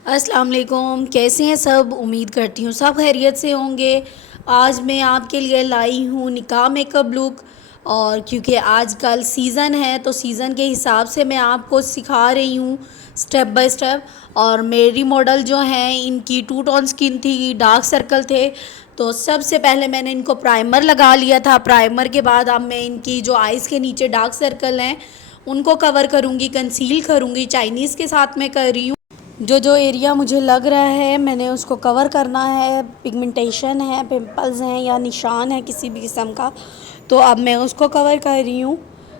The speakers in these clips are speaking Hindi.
अस्सलाम वालेकुम। कैसे हैं सब? उम्मीद करती हूँ सब खैरियत से होंगे। आज मैं आपके लिए लाई हूँ निकाह मेकअप लुक। और क्योंकि आजकल सीज़न है तो सीज़न के हिसाब से मैं आपको सिखा रही हूँ स्टेप बाय स्टेप। और मेरी मॉडल जो हैं इनकी टू टोन स्किन थी, डार्क सर्कल थे। तो सबसे पहले मैंने इनको प्राइमर लगा लिया था। प्राइमर के बाद अब मैं इनकी जो आइज़ के नीचे डार्क सर्कल हैं उनको कवर करूँगी, कंसील करूँगी। चाइनीज़ के साथ मैं कर रही हूँ। जो जो एरिया मुझे लग रहा है मैंने उसको कवर करना है, पिगमेंटेशन है, पिंपल्स हैं या निशान है किसी भी किस्म का, तो अब मैं उसको कवर कर रही हूँ।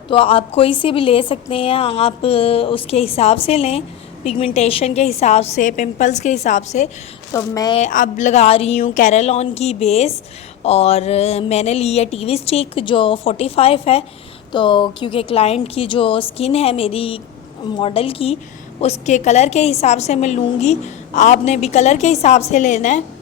तो आप कोई से भी ले सकते हैं, आप उसके हिसाब से लें, पिगमेंटेशन के हिसाब से, पिंपल्स के हिसाब से। तो मैं अब लगा रही हूँ कैरेलॉन की बेस। और मैंने ली है टीवी स्टिक जो 45 है। तो क्योंकि क्लाइंट की जो स्किन है मेरी मॉडल की, उसके कलर के हिसाब से मैं लूँगी। आपने भी कलर के हिसाब से लेना है।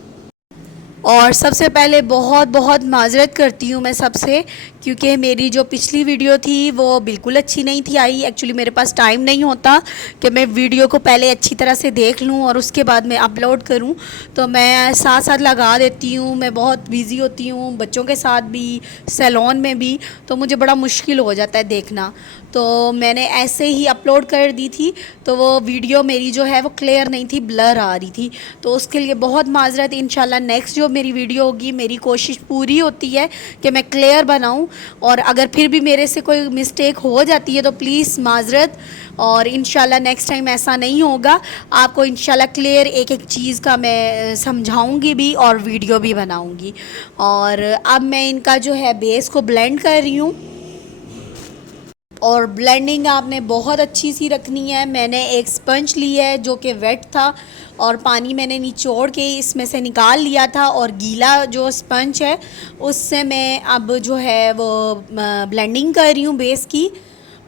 और सबसे पहले बहुत बहुत माज़रत करती हूँ मैं सबसे, क्योंकि मेरी जो पिछली वीडियो थी वो बिल्कुल अच्छी नहीं थी आई। एक्चुअली मेरे पास टाइम नहीं होता कि मैं वीडियो को पहले अच्छी तरह से देख लूँ और उसके बाद मैं अपलोड करूँ। तो मैं साथ साथ लगा देती हूँ। मैं बहुत बिज़ी होती हूँ बच्चों के साथ भी, सैलून में भी, तो मुझे बड़ा मुश्किल हो जाता है देखना। तो मैंने ऐसे ही अपलोड कर दी थी तो वो वीडियो मेरी जो है वो क्लियर नहीं थी, ब्लर आ रही थी। तो उसके लिए बहुत माज़रत। इंशाल्लाह नेक्स्ट जो मेरी वीडियो होगी, मेरी कोशिश पूरी होती है कि मैं क्लियर बनाऊं। और अगर फिर भी मेरे से कोई मिस्टेक हो जाती है तो प्लीज़ माज़रत। और इंशाल्लाह नेक्स्ट टाइम ऐसा नहीं होगा। आपको इंशाल्लाह क्लियर एक एक चीज़ का मैं समझाऊंगी भी और वीडियो भी बनाऊंगी। और अब मैं इनका जो है बेस को ब्लेंड कर रही हूँ। और ब्लेंडिंग आपने बहुत अच्छी सी रखनी है। मैंने एक स्पंज ली है जो कि वेट था और पानी मैंने निचोड़ के इसमें से निकाल लिया था, और गीला जो स्पंज है उससे मैं अब जो है वो ब्लेंडिंग कर रही हूँ बेस की।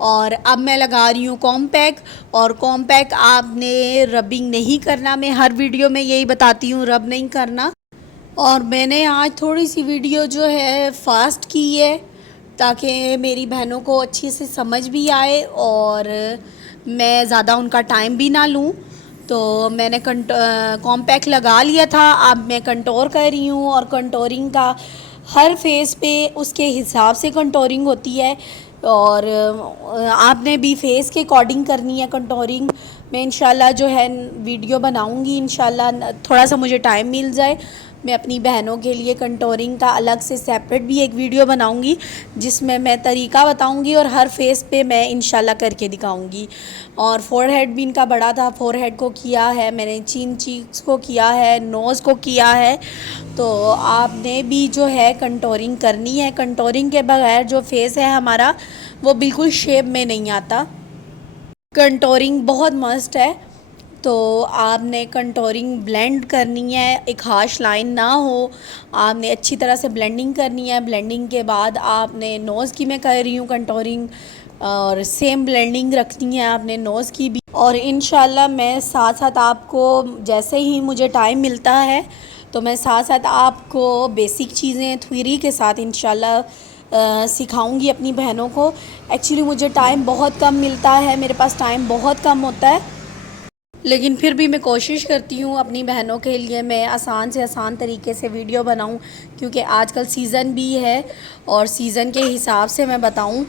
और अब मैं लगा रही हूँ कॉम्पैक्ट। और कॉम्पैक्ट आपने रबिंग नहीं करना, मैं हर वीडियो में यही बताती हूँ, रब नहीं करना। और मैंने आज थोड़ी सी वीडियो जो है फास्ट की है ताकि मेरी बहनों को अच्छी से समझ भी आए और मैं ज़्यादा उनका टाइम भी ना लूँ। तो मैंने कॉम्पैक्ट लगा लिया था। अब मैं कंटोर कर रही हूँ। और कंटोरिंग का हर फेस पे उसके हिसाब से कंटोरिंग होती है। और आपने भी फेस के अकॉर्डिंग करनी है कंटोरिंग। मैं इंशाल्लाह जो है वीडियो बनाऊंगी, इंशाल्लाह थोड़ा सा मुझे टाइम मिल जाए मैं अपनी बहनों के लिए कंटोरिंग का अलग से सेपरेट भी एक वीडियो बनाऊंगी जिसमें मैं तरीका बताऊंगी और हर फेस पे मैं इंशाल्लाह करके दिखाऊंगी। और फोरहेड भी इनका बड़ा था, फोरहेड को किया है मैंने, चिन चीक्स को किया है, नोज़ को किया है। तो आपने भी जो है कंटोरिंग करनी है। कंटोरिंग के बगैर जो फेस है हमारा वो बिल्कुल शेप में नहीं आता। कंटोरिंग बहुत मस्ट है। तो आपने कंटोरिंग ब्लेंड करनी है, एक हार्श लाइन ना हो। आपने अच्छी तरह से ब्लेंडिंग करनी है। ब्लेंडिंग के बाद आपने नोज़ की, मैं कर रही हूँ कंटोरिंग, और सेम ब्लेंडिंग रखनी है आपने नोज़ की भी। और इंशाल्लाह मैं साथ साथ आपको जैसे ही मुझे टाइम मिलता है तो मैं साथ साथ आपको बेसिक चीज़ें थ्योरी के साथ इंशाल्लाह सिखाऊंगी अपनी बहनों को। एक्चुअली मुझे टाइम बहुत कम मिलता है, मेरे पास टाइम बहुत कम होता है, लेकिन फिर भी मैं कोशिश करती हूँ अपनी बहनों के लिए मैं आसान से आसान तरीके से वीडियो बनाऊँ, क्योंकि आजकल सीज़न भी है और सीज़न के हिसाब से मैं बताऊँ।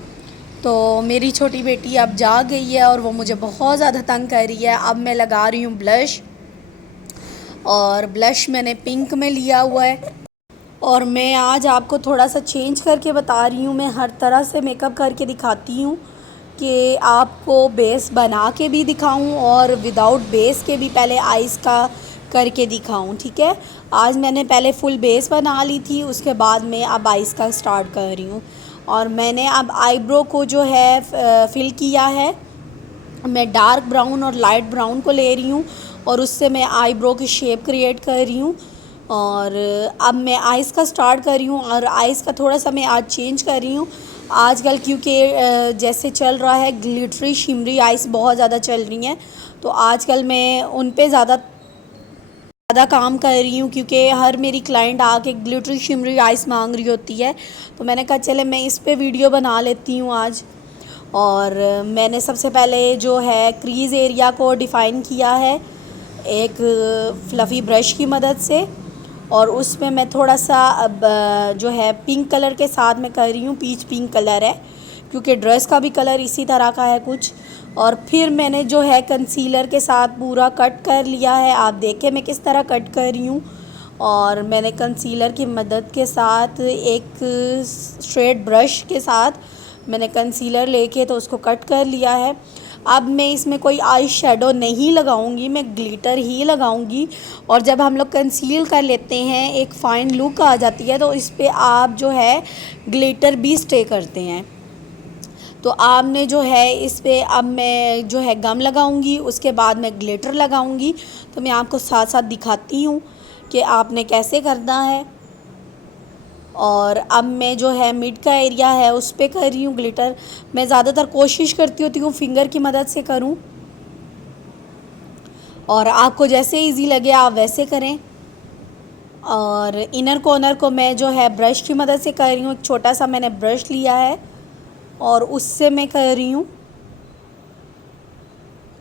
तो मेरी छोटी बेटी अब जा गई है और वो मुझे बहुत ज़्यादा तंग कर रही है। अब मैं लगा रही हूँ ब्लश, और ब्लश मैंने पिंक में लिया हुआ है। और मैं आज आपको थोड़ा सा चेंज करके बता रही हूँ, मैं हर तरह से मेकअप करके दिखाती हूँ कि आपको बेस बना के भी दिखाऊं और विदाउट बेस के भी पहले आइज़ का करके दिखाऊं, ठीक है। आज मैंने पहले फुल बेस बना ली थी, उसके बाद मैं अब आइज़ का स्टार्ट कर रही हूँ। और मैंने अब आईब्रो को जो है फिल किया है। मैं डार्क ब्राउन और लाइट ब्राउन को ले रही हूँ और उससे मैं आईब्रो की शेप क्रिएट कर रही हूँ। और अब मैं आइज़ का स्टार्ट कर रही हूँ, और आइज़ का थोड़ा सा मैं आज चेंज कर रही हूँ आजकल, क्योंकि जैसे चल रहा है ग्लिटरी शिमरी आइज़ बहुत ज़्यादा चल रही हैं। तो आजकल मैं उन पे ज़्यादा काम कर रही हूँ, क्योंकि हर मेरी क्लाइंट आके ग्लिटरी शिमरी आइज़ मांग रही होती है। तो मैंने कहा चले मैं इस पे वीडियो बना लेती हूँ आज। और मैंने सबसे पहले जो है क्रीज़ एरिया को डिफ़ाइन किया है एक फ्लफ़ी ब्रश की मदद से, और उसमें मैं थोड़ा सा अब जो है पिंक कलर के साथ में कर रही हूँ, पीच पिंक कलर है क्योंकि ड्रेस का भी कलर इसी तरह का है कुछ। और फिर मैंने जो है कंसीलर के साथ पूरा कट कर लिया है। आप देखें मैं किस तरह कट कर रही हूँ। और मैंने कंसीलर की मदद के साथ एक स्ट्रेट ब्रश के साथ मैंने कंसीलर लेके तो उसको कट कर लिया है। अब मैं इसमें कोई आई शेडो नहीं लगाऊंगी, मैं ग्लिटर ही लगाऊंगी। और जब हम लोग कंसील कर लेते हैं एक फ़ाइन लुक आ जाती है, तो इस पे आप जो है ग्लिटर भी स्टे करते हैं। तो आपने जो है इस पे अब मैं जो है गम लगाऊंगी, उसके बाद मैं ग्लिटर लगाऊंगी। तो मैं आपको साथ साथ दिखाती हूँ कि आपने कैसे करना है। और अब मैं जो है मिड का एरिया है उस पे कर रही हूँ ग्लिटर। मैं ज़्यादातर कोशिश करती होती हूँ फिंगर की मदद से करूँ, और आपको जैसे इजी लगे आप वैसे करें। और इनर कॉर्नर को मैं जो है ब्रश की मदद से कर रही हूँ। एक छोटा सा मैंने ब्रश लिया है और उससे मैं कर रही हूँ।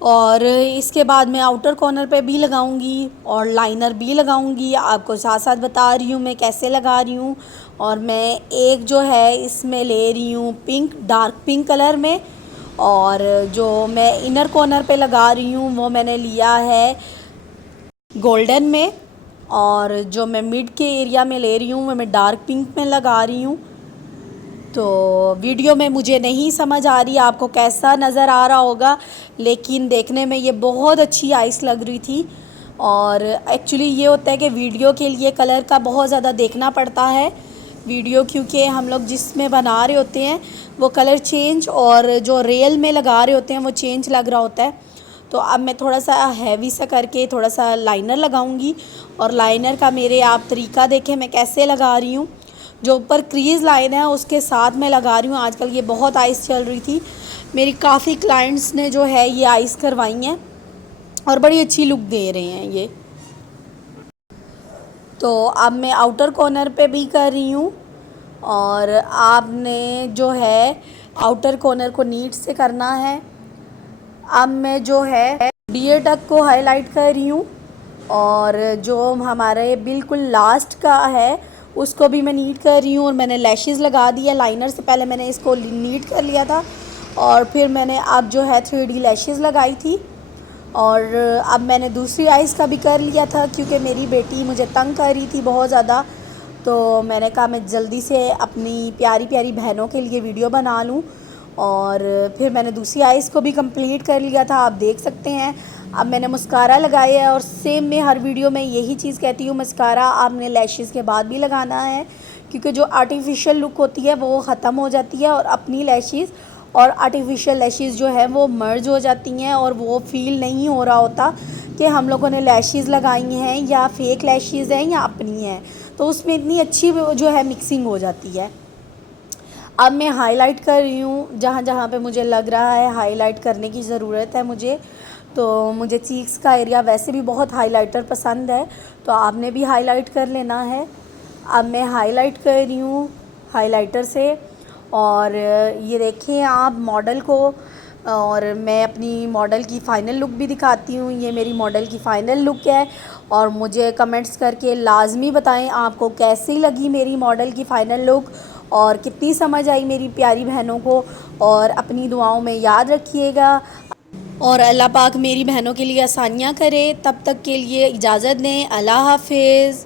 और इसके बाद मैं आउटर कॉर्नर पे भी लगाऊंगी और लाइनर भी लगाऊंगी। आपको साथ साथ बता रही हूँ मैं कैसे लगा रही हूँ। और मैं एक जो है इसमें ले रही हूँ पिंक, डार्क पिंक कलर में। और जो मैं इनर कॉर्नर पे लगा रही हूँ वो मैंने लिया है गोल्डन में। और जो मैं मिड के एरिया में ले रही हूँ वो मैं डार्क पिंक में लगा रही हूँ। तो वीडियो में मुझे नहीं समझ आ रही आपको कैसा नज़र आ रहा होगा, लेकिन देखने में ये बहुत अच्छी आइस लग रही थी। और एक्चुअली ये होता है कि वीडियो के लिए कलर का बहुत ज़्यादा देखना पड़ता है। वीडियो क्योंकि हम लोग जिसमें बना रहे होते हैं वो कलर चेंज, और जो रियल में लगा रहे होते हैं वो चेंज लग रहा होता है। तो अब मैं थोड़ा सा हैवी सा करके थोड़ा सा लाइनर लगाऊंगी। और लाइनर का मेरे आप तरीका देखें मैं कैसे लगा रही हूँ। जो ऊपर क्रीज़ लाइन है उसके साथ मैं लगा रही हूँ। आजकल ये बहुत आइस चल रही थी, मेरी काफ़ी क्लाइंट्स ने जो है ये आइस करवाई हैं और बड़ी अच्छी लुक दे रहे हैं ये। तो अब मैं आउटर कॉर्नर पे भी कर रही हूँ। और आपने जो है आउटर कॉर्नर को नीट से करना है। अब मैं जो है डियर डक को हाईलाइट कर रही हूँ। और जो हमारे बिल्कुल लास्ट का है उसको भी मैं नीट कर रही हूँ। और मैंने लैशेज़ लगा दी है, लाइनर से पहले मैंने इसको नीट कर लिया था और फिर मैंने अब जो है 3D लैशेज़ लगाई थी। और अब मैंने दूसरी आइज़ का भी कर लिया था क्योंकि मेरी बेटी मुझे तंग कर रही थी बहुत ज़्यादा। तो मैंने कहा मैं जल्दी से अपनी प्यारी प्यारी बहनों के लिए वीडियो बना लूँ। और फिर मैंने दूसरी आइज़ को भी कंप्लीट कर लिया था, आप देख सकते हैं। अब मैंने मस्कारा लगाया है और सेम मैं हर वीडियो में यही चीज़ कहती हूँ, मस्कारा आपने लैशेज़ के बाद भी लगाना है क्योंकि जो आर्टिफिशियल लुक होती है वो ख़त्म हो जाती है और अपनी लैशेज़ और आर्टिफिशियल लैशेज़ जो है वो मर्ज हो जाती हैं और वो फ़ील नहीं हो रहा होता कि हम लोगों ने लैशेज़ लगाई हैं या फेक लैशेज़ हैं या अपनी हैं। तो उसमें इतनी अच्छी जो है मिक्सिंग हो जाती है। अब मैं हाईलाइट कर रही हूँ जहाँ जहाँ पे मुझे लग रहा है हाईलाइट करने की ज़रूरत है मुझे। तो मुझे चीक्स का एरिया वैसे भी बहुत हाइलाइटर पसंद है, तो आपने भी हाईलाइट कर लेना है। अब मैं हाईलाइट कर रही हूँ हाइलाइटर से। और ये देखें आप मॉडल को, और मैं अपनी मॉडल की फ़ाइनल लुक भी दिखाती हूँ। ये मेरी मॉडल की फ़ाइनल लुक है और मुझे कमेंट्स करके लाजमी बताएं आपको कैसी लगी मेरी मॉडल की फ़ाइनल लुक और कितनी समझ आई मेरी प्यारी बहनों को। और अपनी दुआओं में याद रखिएगा और अल्लाह पाक मेरी बहनों के लिए आसानियाँ करे। तब तक के लिए इजाज़त दें। अल्लाह हाफ़िज़।